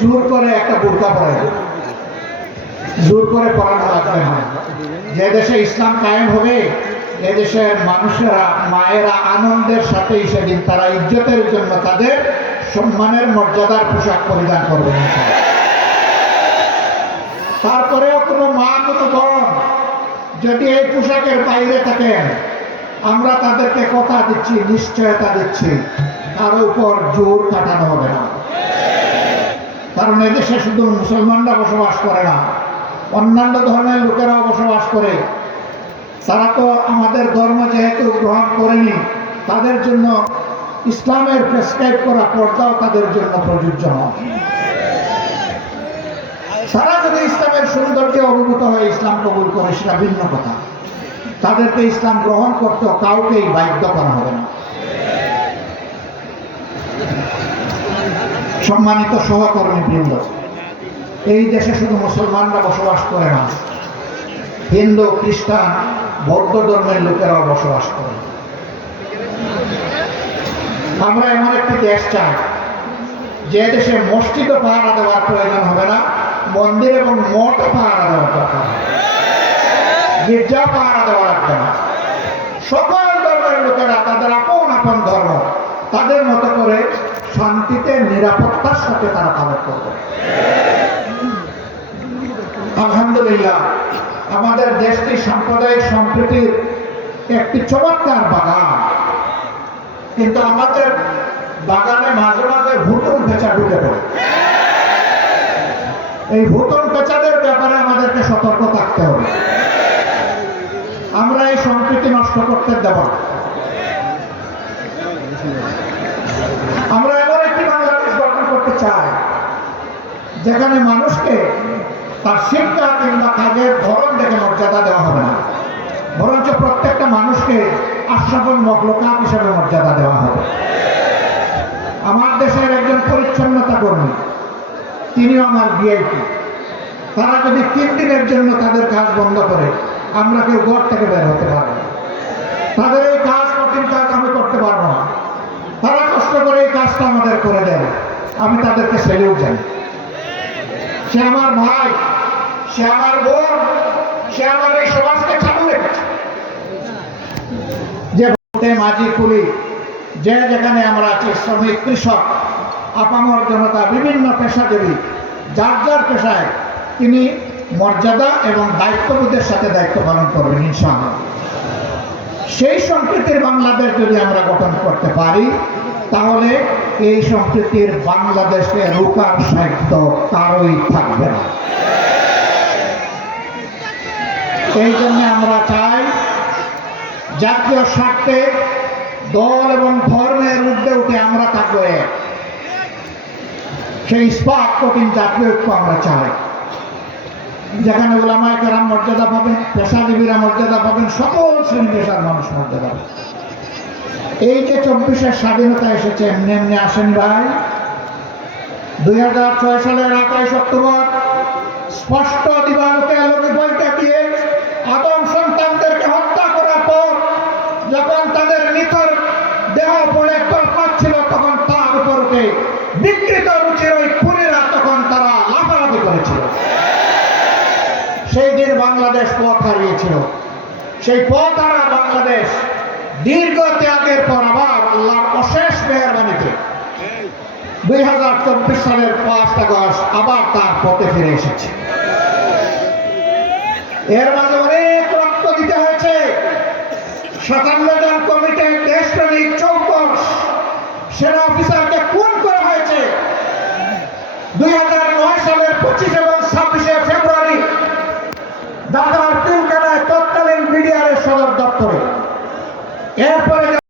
জোর করে একটা বোরকা পরে, জোর করে পড়ানো লাগবে না। যে দেশে ইসলাম কায়েম হবে এদেশের মানুষেরা, মায়েরা আনন্দের সাথেই সেদিন তারা ইজ্জতের জন্য তাদের সম্মানের মর্যাদার পোশাক পরিধান করবে। তারপরেও কোনো মা কোনো বোন যদি এই পোশাকের বাইরে থাকেন, আমরা তাদেরকে কথা দিচ্ছি, নিশ্চয়তা দিচ্ছি, তার উপর জোর কাটানো হবে না। কারণ এদেশে শুধু মুসলমানরা বসবাস করে না, অন্যান্য ধর্মের লোকেরাও বসবাস করে। তারা তো আমাদের ধর্ম যেহেতু গ্রহণ করেনি, তাদের জন্য ইসলামের প্রেসক্রাইব করা পর্দাও তাদের জন্য প্রযোজ্য নয়। তারা যদি ইসলামের সৌন্দর্যে অভিভূত হয়ে ইসলাম কবুল করে সেটা ভিন্ন কথা, তাদেরকে ইসলাম গ্রহণ করতে কাউকেই বাধ্য করা হবে না। সম্মানিত সহকর্মীবৃন্দ, এই দেশে শুধু মুসলমানরা বসবাস করে না, হিন্দু, খ্রিস্টান, বৌদ্ধ ধর্মের লোকেরাও বসবাস করে। আমরা এমন একটি দেশ চাই যে দেশে মসজিদও পাহারা দেওয়ার প্রয়োজন হবে না, মন্দির এবং মঠ পাহারা দেওয়ার দরকার, গির্জা পাহারা দেওয়া লাগবে না। সকল ধর্মের লোকেরা তাদের আপন আপন ধর্ম তাদের মতো করে শান্তিতে নিরাপত্তার সাথে তারা পালন করবে। আলহামদুলিল্লাহ, আমাদের দেশটি সাম্প্রদায়িক সম্প্রীতির একটি চমৎকার বাগান, কিন্তু আমাদের বাগানে মাঝে মাঝে ভুতুম পেঁচা ঢুকে পড়ে। এই ভুতুম পেঁচাদের ব্যাপারে আমাদেরকে সতর্ক থাকতে হবে। আমরা এই সম্প্রীতি নষ্ট করতে দেব না। আমরা এমন একটি বাংলাদেশ গঠন করতে চাই যেখানে মানুষকে তার শিক্ষা কিংবা কাজের ধরন দেখে মর্যাদা দেওয়া হবে না, বরঞ্চ প্রত্যেকটা মানুষকে আশরাফুল মখলুকাত হিসেবে মর্যাদা দেওয়া হবে। আমার দেশের একজন পরিচ্ছন্নতা কর্মী, তিনিও আমার ভিআইপি। তারা যদি 3 দিনের জন্য তাদের কাজ বন্ধ করে, আমরা কেউ ঘর থেকে বের হতে পারবো না। তাদের এই কাজ, কঠিন কাজ আমি করতে পারবো না। তারা কষ্ট করে এই কাজটা আমাদের করে দেয়, আমি তাদেরকে সেলিউট জানি। সে আমার ভাই, সে আমার বোন, সে আমার এই সমাজকে চালু রেখেছে। যে বলতে মাঝি কুলি, যে যেখানে আমরা আছি, শ্রমিক, কৃষক, আপামর জনতা, বিভিন্ন পেশাজীবী, যার যার পেশায় তিনি মর্যাদা এবং দায়িত্ববোধের সাথে দায়িত্ব পালন করবেন ইনশাআল্লাহ। সেই সম্প্রীতির বাংলাদেশ যদি আমরা গঠন করতে পারি, তাহলে এই সম্প্রীতির বাংলাদেশে রোকার সাহিত্য কারোই থাকবে না। এই জন্য আমরা চাই জাতীয় স্বার্থে দল এবং ধর্মের ঊর্ধ্বে উঠে আমরা থাকবো এক। সেই ইস্পাত কঠিন জাতীয় ঐক্য আমরা চাই, যেখানে উলামায়ে কেরাম মর্যাদা পাবেন, পেশাজীবীরা মর্যাদা পাবেন, সকল শ্রেণী পেশার মানুষ মর্যাদা পাবেন। এই যে 24-এর স্বাধীনতা এসেছে এমনি এমনি আসেন ভাই। 2006 সালের 28 অক্টোবর স্পষ্ট দিবালোকে আলোকে বইটা দিয়ে আদম সন্তানদেরকে হত্যা করার পর যখন তাদের নিথর দেহ পড়ে তড়পাচ্ছিল, তখন তার উপর উঠে বিকৃত রুচির ওই খুনিরা তখন তারা লাফালাফি করেছিল। সেই দিন বাংলাদেশ পথ হারিয়েছিল। সেই পথ হারা বাংলাদেশ দীর্ঘ ত্যাগের পর আবার আল্লাহর অশেষ মেহেরবানিতে 2024 সালের 5 আগস্ট আবার তার পথে ফিরে এসেছে। এর মাঝে অনেক রক্ত দিতে হয়েছে। 57 জন কমিটির দেশপ্রেমিক 24 সেনা অফিসারকে খুন করা হয়েছে 2009 সালের 25 এবং 26 ফেব্রুয়ারি ঢাকার তিনখানায় তৎকালীন বিডিআরের সদর দপ্তরে। এরপর